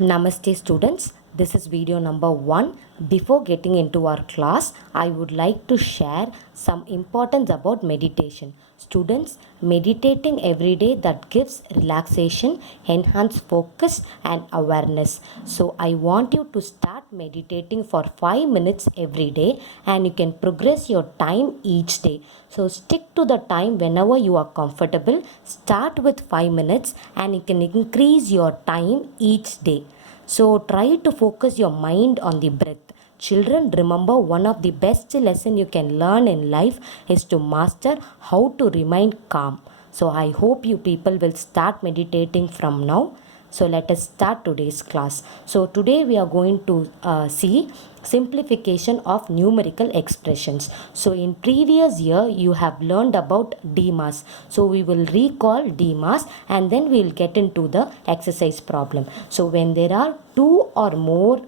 Namaste students, this is video number 1. Before getting into our class, I would like to share some importance about meditation. Students, meditating every day that gives relaxation, enhance focus and awareness. So I want you to start meditating for 5 minutes every day and you can progress your time each day. So stick to the time whenever you are comfortable. Start with 5 minutes and you can increase your time each day. So try to focus your mind on the breath. Children, remember one of the best lesson you can learn in life is to master how to remain calm. So I hope you people will start meditating from now. So let us start today's class. So today we are going to see simplification of numerical expressions. So in previous year you have learned about DMAS. So we will recall DMAS and then we will get into the exercise problem. So when there are two or more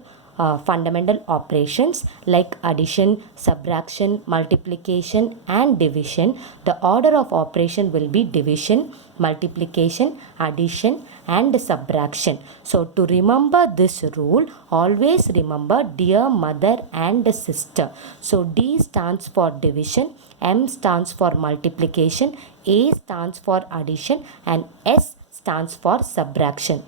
fundamental operations like addition, subtraction, multiplication and division, the order of operation will be division, multiplication, addition and subtraction. So to remember this rule, always remember dear mother and sister. So D stands for division, M stands for multiplication, A stands for addition and S stands for subtraction.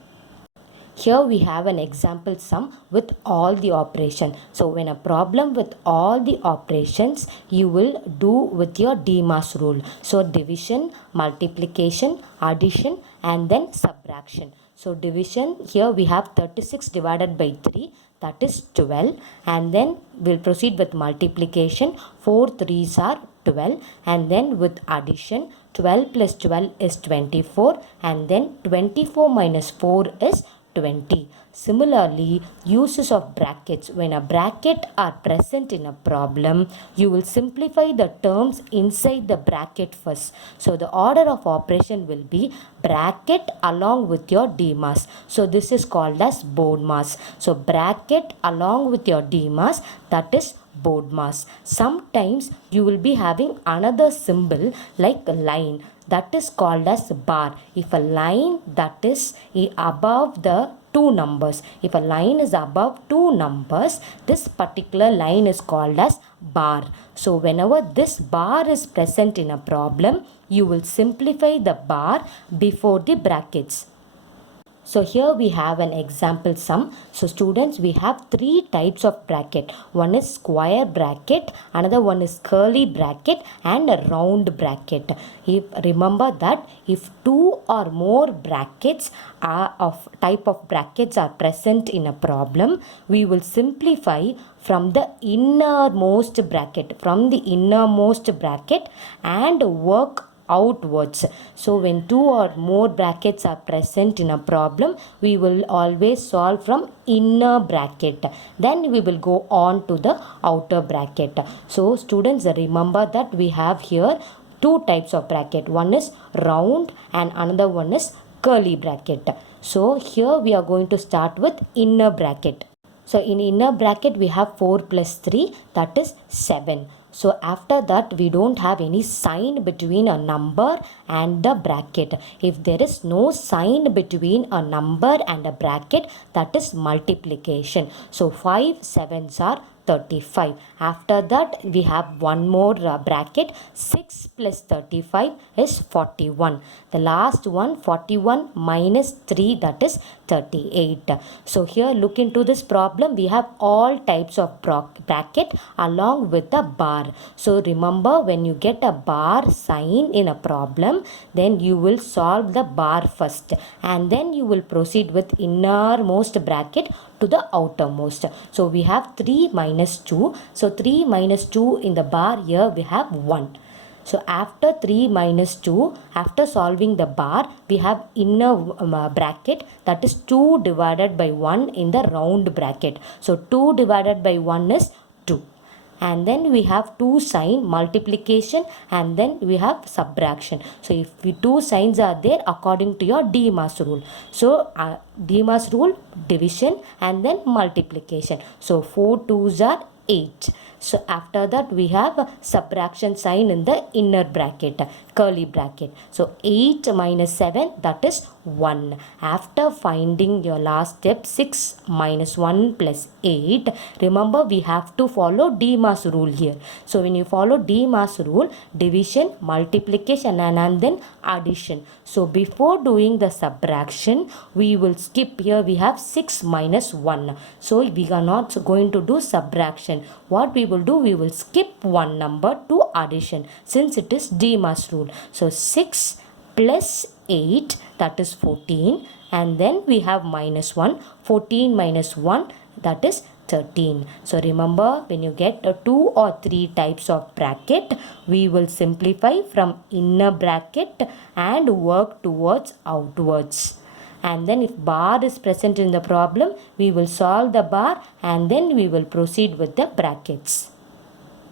Here we have an example sum with all the operations. So when a problem with all the operations, you will do with your DMAS rule. So division, multiplication, addition and then subtraction. So division, here we have 36 divided by 3, that is 12, and then we'll proceed with multiplication. 4 3s are 12, and then with addition 12 plus 12 is 24, and then 24 minus 4 is 20. Similarly, uses of brackets. When a bracket are present in a problem, you will simplify the terms inside the bracket first. So the order of operation will be bracket along with your DMAS. So this is called as BODMAS. So bracket along with your DMAS, that is BODMAS. Sometimes you will be having another symbol like a line, that is called as bar. If a line that is above the two numbers, if a line is above two numbers, this particular line is called as bar. So whenever this bar is present in a problem, you will simplify the bar before the brackets. So here we have an example sum. So students, we have three types of bracket. One is square bracket, another one is curly bracket and a round bracket. If remember that if two or more brackets are of type of brackets are present in a problem, we will simplify from the innermost bracket, and work outwards. So when two or more brackets are present in a problem, we will always solve from inner bracket, then we will go on to the outer bracket. So students, remember that we have here two types of bracket. One is round and another one is curly bracket. So here we are going to start with inner bracket. So in inner bracket we have 4 plus 3, that is 7. So after that we don't have any sign between a number and the bracket. If there is no sign between a number and a bracket, that is multiplication. So 5 7s are 35. After that we have one more bracket. 6 plus 35 is 41. The last one, 41 minus 3, that is 38. So here look into this problem. We have all types of bracket along with the bar. So remember, when you get a bar sign in a problem, then you will solve the bar first and then you will proceed with innermost bracket to the outermost. So we have 3 minus 2. So 3 minus 2 in the bar, here we have 1. So after 3 minus 2, after solving the bar, we have inner bracket, that is 2 divided by 1 in the round bracket. So 2 divided by 1 is 2. And then we have two sign, multiplication, and then we have subtraction. So if two signs are there according to your DMAS rule. So DMAS rule, division and then multiplication. So 4 2s are 8. So after that we have a subtraction sign in the inner bracket, curly bracket. So 8 minus 7, that is 1. After finding your last step 6 minus 1 plus 8, remember we have to follow DMAS rule here. So when you follow DMAS rule, division, multiplication and then addition. So before doing the subtraction, we will skip here. We have 6 minus 1. So we are not going to do subtraction. What we will do, we will skip one number to addition since it is DMAS rule. So 6 plus 8, that is 14, and then we have minus 1. 14 minus 1, that is 13. So remember, when you get 2 or 3 types of bracket, we will simplify from inner bracket and work towards outwards. And then if bar is present in the problem, we will solve the bar and then we will proceed with the brackets.